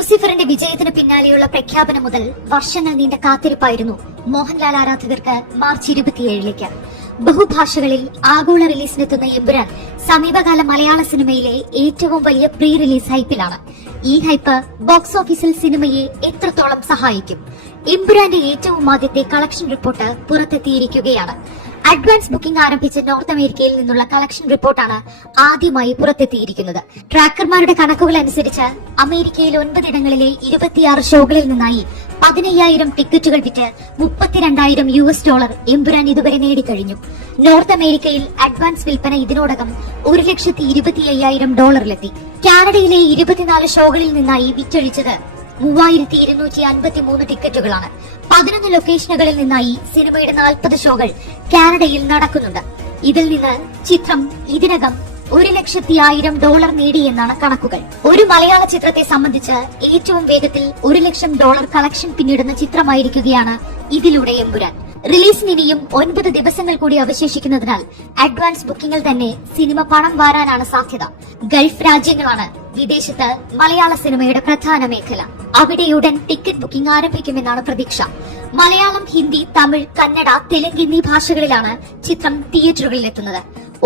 ലൂസിഫറിന്റെ വിജയത്തിന് പിന്നാലെയുള്ള പ്രഖ്യാപനം മുതൽ വർഷങ്ങൾ നീണ്ട കാത്തിരിപ്പായിരുന്നു മോഹൻലാൽ ആരാധകർക്ക് മാർച്ച് ഇരുപത്തിയേഴിലേക്ക്. ബഹുഭാഷകളിൽ ആഗോള റിലീസിനെത്തുന്ന എമ്പുരാൻ സമീപകാല മലയാള സിനിമയിലെ ഏറ്റവും വലിയ പ്രീ റിലീസ് ഹൈപ്പിലാണ്. ഈ ഹൈപ്പ് ബോക്സ് ഓഫീസിൽ സിനിമയെ എത്രത്തോളം സഹായിക്കും? എമ്പുരാന്റെ ഏറ്റവും ആദ്യത്തെ കളക്ഷൻ റിപ്പോർട്ട് പുറത്തെത്തിയിരിക്കുകയാണ്. അഡ്വാൻസ് ബുക്കിംഗ് ആരംഭിച്ച നോർത്ത് അമേരിക്കയിൽ നിന്നുള്ള കളക്ഷൻ റിപ്പോർട്ടാണ് ആദ്യമായി പുറത്തെത്തിയിരിക്കുന്നത്. ട്രാക്കർമാരുടെ കണക്കുകൾ അനുസരിച്ച് അമേരിക്കയിൽ ഒൻപതിടങ്ങളിലെ ഇരുപത്തിയാറ് ഷോകളിൽ നിന്നായി പതിനയ്യായിരം ടിക്കറ്റുകൾ വിറ്റ് മുപ്പത്തിരണ്ടായിരം യു എസ് ഡോളർ എമ്പുരാൻ ഇതുവരെ നേടിക്കഴിഞ്ഞു. നോർത്ത് അമേരിക്കയിൽ അഡ്വാൻസ് വിൽപ്പന ഇതിനോടകം ഒരു ലക്ഷത്തി ഇരുപത്തി അയ്യായിരം ഡോളറിലെത്തി. കാനഡയിലെ ഇരുപത്തിനാല് ഷോകളിൽ നിന്നായി വിറ്റഴിച്ചത് മൂവായിരത്തി ഇരുന്നൂറ്റി അൻപത്തി മൂന്ന് ടിക്കറ്റുകളാണ്. പതിനൊന്ന് ലൊക്കേഷനുകളിൽ നിന്നായി സിനിമയുടെ നാൽപ്പത് ഷോകൾ കാനഡയിൽ നടക്കുന്നുണ്ട്. ഇതിൽ നിന്ന് ചിത്രം ഇതിനകം ഒരു ലക്ഷത്തി ആയിരം ഡോളർ നേടിയെന്നാണ് കണക്കുകൾ. ഒരു മലയാള ചിത്രത്തെ സംബന്ധിച്ച് ഏറ്റവും വേഗത്തിൽ ഒരു ലക്ഷം ഡോളർ കളക്ഷൻ പിന്നിടുന്ന ചിത്രമായിരിക്കുകയാണ് ഇതിലൂടെ എമ്പുരാൻ. റിലീസിന് ഇനിയും ഒൻപത് ദിവസങ്ങൾ കൂടി അവശേഷിക്കുന്നതിനാൽ അഡ്വാൻസ് ബുക്കിംഗിൽ തന്നെ സിനിമ പണം വാരാനാണ് സാധ്യത. ഗൾഫ് രാജ്യങ്ങളാണ് വിദേശത്ത് മലയാള സിനിമയുടെ പ്രധാന മേഖല. അവിടെ ഉടൻ ടിക്കറ്റ് ബുക്കിംഗ് ആരംഭിക്കുമെന്നാണ് പ്രതീക്ഷ. മലയാളം ഹിന്ദി തമിഴ് കന്നഡ തെലുങ്ക് എന്നീ ഭാഷകളിലാണ് ചിത്രം തിയേറ്ററുകളിൽ എത്തുന്നത്.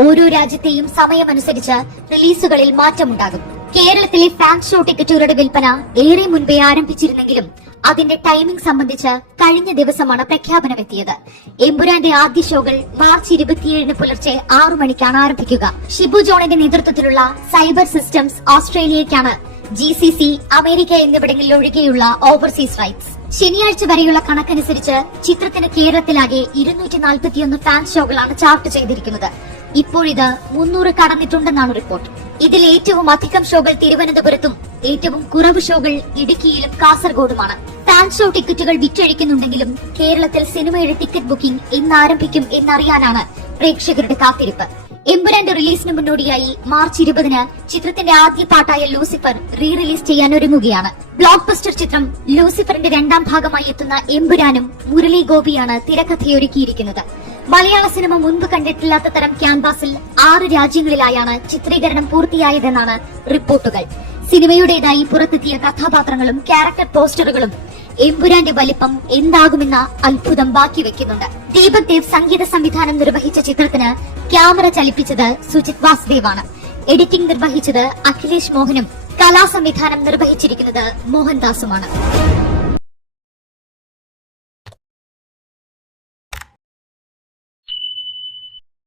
ഓരോ രാജ്യത്തെയും സമയമനുസരിച്ച് റിലീസുകളിൽ മാറ്റമുണ്ടാകും. കേരളത്തിലെ ഫാൻ ഷോ ടിക്കറ്റുകളുടെ വിൽപ്പന ഏറെ മുൻപേ ആരംഭിച്ചിരുന്നെങ്കിലും അതിന്റെ ടൈമിംഗ് സംബന്ധിച്ച് കഴിഞ്ഞ ദിവസമാണ് പ്രഖ്യാപനമെത്തിയത്. എമ്പുരാന്റെ ആദ്യ ഷോകൾ മാർച്ച് ഇരുപത്തിയേഴിന് പുലർച്ചെ ആറു മണിക്കാണ് ആരംഭിക്കുക. ഷിബു ജോണിന്റെ നേതൃത്വത്തിലുള്ള സൈബർ സിസ്റ്റംസ് ഓസ്ട്രേലിയയ്ക്കാണ് ജി സി സി അമേരിക്ക എന്നിവിടങ്ങളിൽ ഒഴികെയുള്ള ഓവർസീസ് റൈറ്റ്സ് ശനിയാഴ്ച വരെയുള്ള കണക്കനുസരിച്ച് ചിത്രത്തിന് കേരളത്തിലാകെ ഇരുന്നൂറ്റി നാൽപ്പത്തിയൊന്ന് ഫാൻ ഷോകളാണ് ചാർട്ട് ചെയ്തിരിക്കുന്നത്. ഇപ്പോഴിത് മുന്നൂറ് കടന്നിട്ടുണ്ടെന്നാണ് റിപ്പോർട്ട് ഇതിൽ ഏറ്റവും അധികം ഷോകൾ തിരുവനന്തപുരത്തും ഏറ്റവും കുറവ് ഷോകൾ ഇടുക്കിയിലും കാസർഗോഡുമാണ്. ഫാൻ ഷോ ടിക്കറ്റുകൾ വിറ്റഴിക്കുന്നുണ്ടെങ്കിലും കേരളത്തിൽ സിനിമയുടെ ടിക്കറ്റ് ബുക്കിംഗ് എന്ന് ആരംഭിക്കും എന്നറിയാനാണ് പ്രേക്ഷകരുടെ കാത്തിരിപ്പ്. എമ്പുരാന്റെ റിലീസിന് മുന്നോടിയായി മാർച്ച് ഇരുപതിന് ചിത്രത്തിന്റെ ആദ്യ പാട്ടായ ലൂസിഫർ റീ റിലീസ് ചെയ്യാൻ ഒരുങ്ങുകയാണ് ബ്ലോക്ക് ബസ്റ്റർ ചിത്രം ലൂസിഫറിന്റെ രണ്ടാം ഭാഗമായി എത്തുന്ന എമ്പുരാനും മുരളി ഗോപിയാണ് തിരക്കഥയൊരുക്കിയിരിക്കുന്നത്. മലയാള സിനിമ മുൻപ് കണ്ടിട്ടില്ലാത്ത തരം ക്യാൻവാസിൽ ആറ് രാജ്യങ്ങളിലായാണ് ചിത്രീകരണം പൂർത്തിയായതെന്നാണ് റിപ്പോർട്ടുകൾ. സിനിമയുടേതായി പുറത്തെത്തിയ കഥാപാത്രങ്ങളും ക്യാരക്ടർ പോസ്റ്ററുകളും എമ്പുരാന്റെ വലിപ്പം എന്താകുമെന്ന അത്ഭുതം ബാക്കി വെക്കുന്നുണ്ട് ദീപക് ദേവ് സംഗീത സംവിധാനം നിർവഹിച്ച ചിത്രത്തിന് ക്യാമറ ചലിപ്പിച്ചത് സുജിത് വാസുദേവാണ്. എഡിറ്റിംഗ് നിർവഹിച്ചത് അഖിലേഷ് മോഹനും. കലാസംവിധാനം നിർവഹിച്ചിരിക്കുന്നത് മോഹൻദാസുമാണ്.